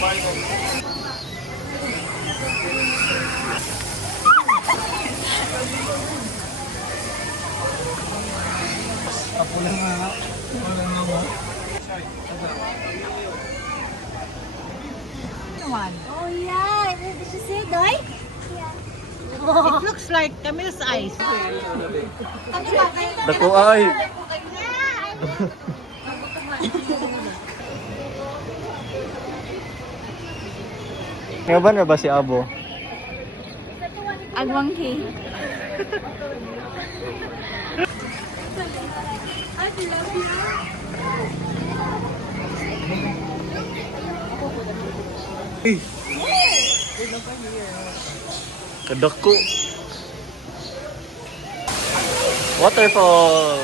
Kapulang nga. Walang nga mo. Oh yeah, did you see it, Doy? It looks like Camille's eyes. Dako ay. Ngayon na ba si Abo? Agwangki. Kadako. Waterfall.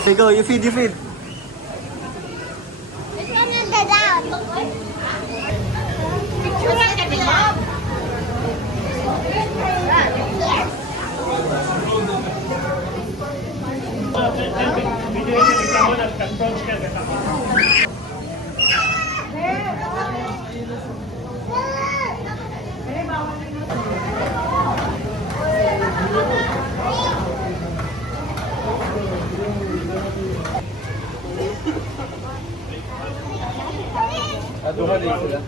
Here you go, you feed, you feed. It's one in the down. Picture lang ka nila. Aduha din sila.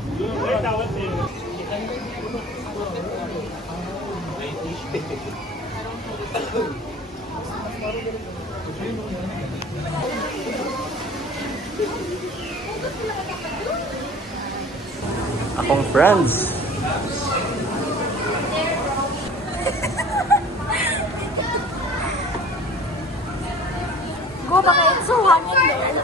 Akong friends. Go baka it's so hangin there.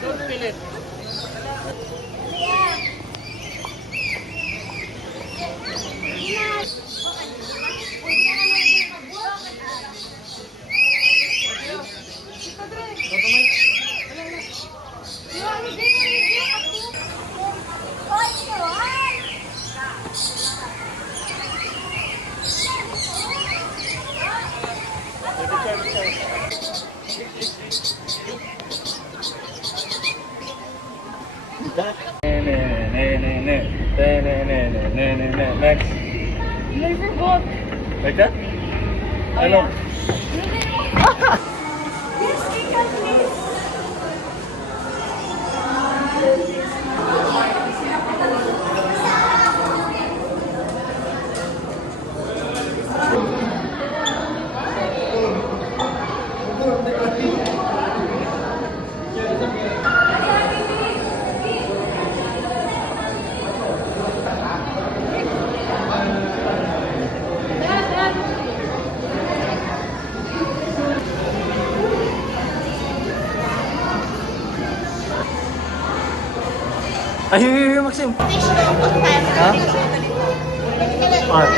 Don't feel it. Next. I forgot. Like that? Ano? Yes, Kika, please. Ay, Maxim. Ha? Ah.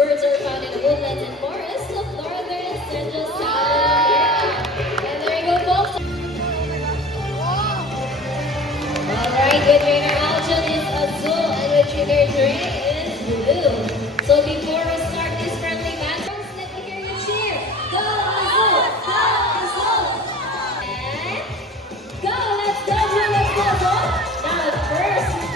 Birds are found in the woodlands and forests of northern and central South America. And there you go, folks. Alright, good trainer altitude is azul and good trainer terrain is blue. So before we start this friendly match, let me hear you cheer. Go Azul! Go Azul! And go! Let's go, let's go! Now first,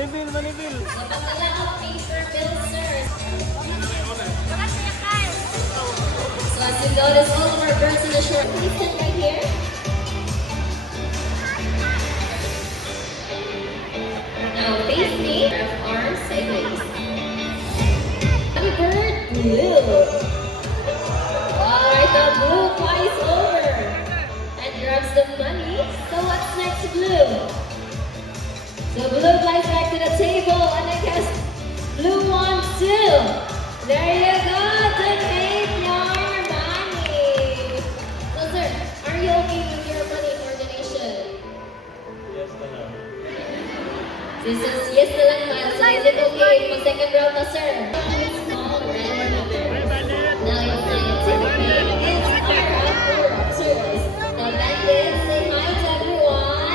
Manibil, manibil. So, pagdala ng paper bill, sir. So, as you notice, all of our birds in the short, please stand right here. Now, face me, arms, sideways. Happy bird, blue. Alright, the blue flies over and grabs the money. So, what's next, blue? So blue flies back to the table, and I guess blue wants to. There you go, to take your money. So sir, are you okay with your money for donation? Yes, na. This is yes na lang, Miles. So is it okay? Mag-second round na, sir. Small red number. Now it's scientifically, it's our outdoor service. The bandits, say hi to everyone.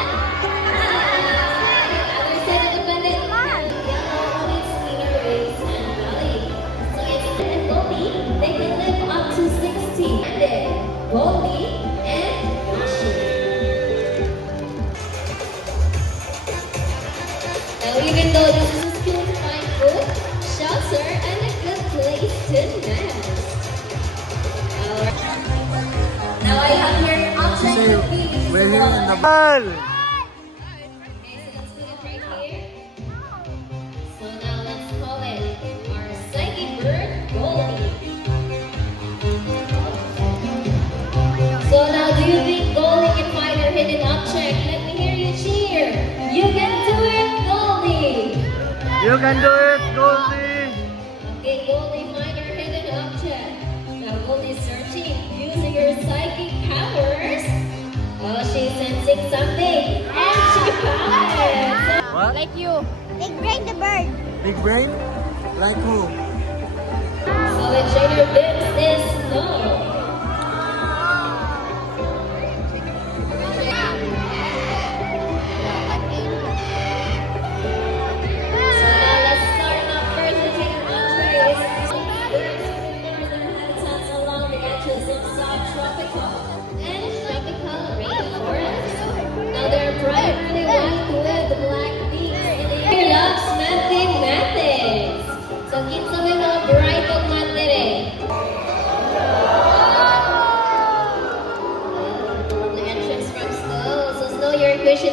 Other side of the bandit. Yellow, it's inner waist and belly. So it's and Goldie, they can live up to 60. Bandit, Goldie, and Yoshi. Now, even though this is a school to find food, shelter, and a good place to nest. Now I have here an object with me. This is We're here in the ball. ball. Okay, so let's put it right here. So now let's call it our psychic bird, Goldie. So now, do you think Goldie can find her hidden object? Let me hear you cheer. You can do it, Goldie. You can do it, Goldie. Okay, Goldie, find her hidden object. Now Goldie's searching using her psychic powers. Oh, she's sensing something, and she found it. What? Like you. Big brain the bird. Big brain? Like who? So the trainer Bibbs is no. So now let's start off first with trainer Andres. Birds with northern habitats along the edges of subtropical and tropical rainforests. Now they're primarily white with black beaks and they love mathematics. So kinsa may mga bright og matere. The entrance from Snow. So Snow, your question.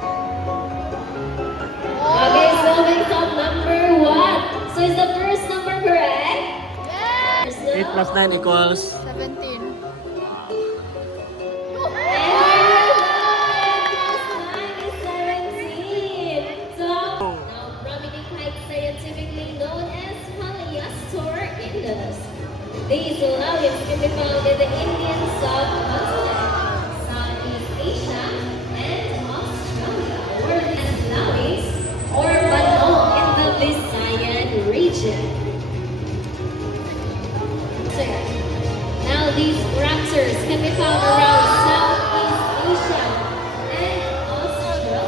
Okay, so based on number what? So is the first number correct? Yes. 8 plus 9 equals 17. Scientifically known as Haliastor indus. These Lawians can be found in the Indian subcontinent, Southeast Asia, and Australia, or as Lawis, or Banong in the Visayan region. Now these raptors can be found around Southeast Asia and Australia.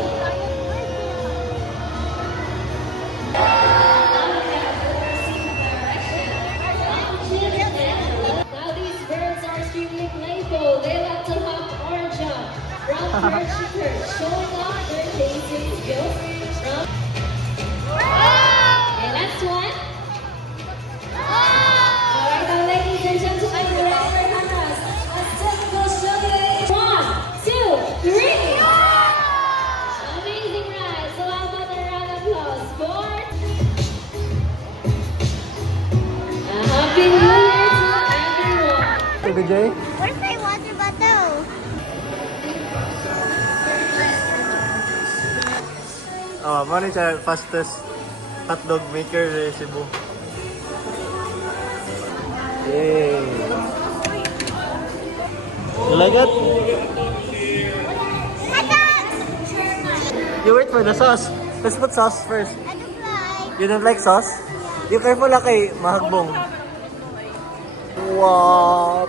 Now these birds are extremely playful. They love to hop or jump from perch to perch, showing off their chasing skills. Okay, last one. Alright, now ladies and gentlemen, we're at our cameras. Let's just go show you. 1, 2, 3. Amazing ride. So how about a round of applause for a Happy New Year to everyone. Baby J? Where's my water bottle? Oh, money siya fastest hotdog maker sa Cebu. Yay! You like it? You wait for the sauce. Let's put sauce first. I don't like. You don't like sauce? You careful lang kay mahagbong. What?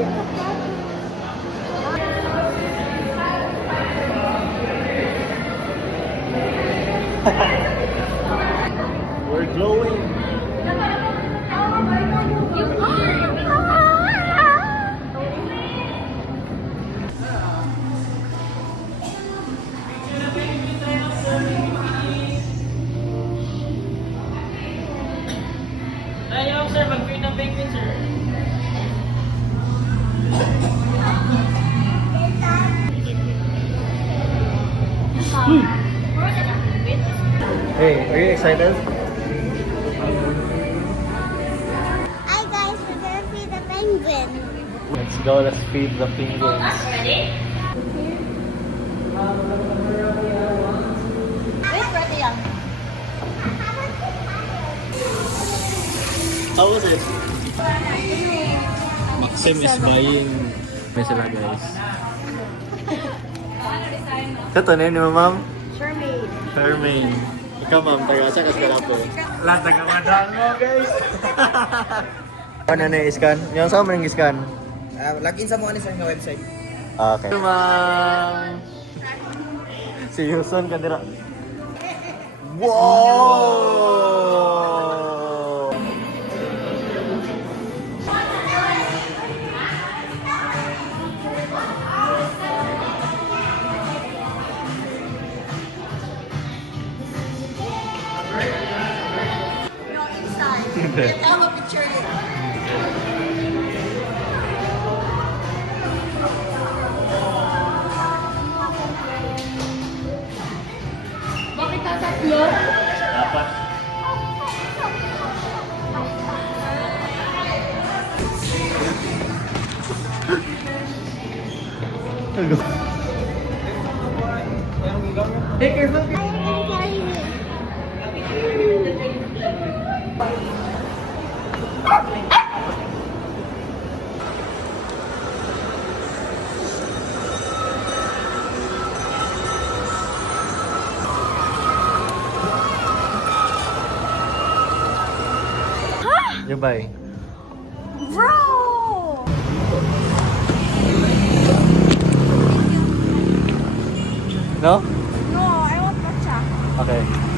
We're glowing. Ayaw, sir. Mag-feed ng penguin, sir. Hey, are you excited? Hi guys, we're gonna feed the penguin. Let's go, let's feed the penguins. Ready? Wait, ready yan. How was it? Maxim is buying. May sila guys. Kato na yun mo ma'am? Charmaine. Fermain. Ikaw ma'am, taga-asa ka sa kalapo. Lahat taga-madaan mo guys. Ano na i-scan? Yung saan mo nang i-scan? Login sa mga sa website. Okay. Ma'am. Si Yuson ka dira. Wow! Bakit tatatlo? Dapat. Hey, careful. Why are you carrying me? Goodbye. Bro! No? No, I want matcha. Okay.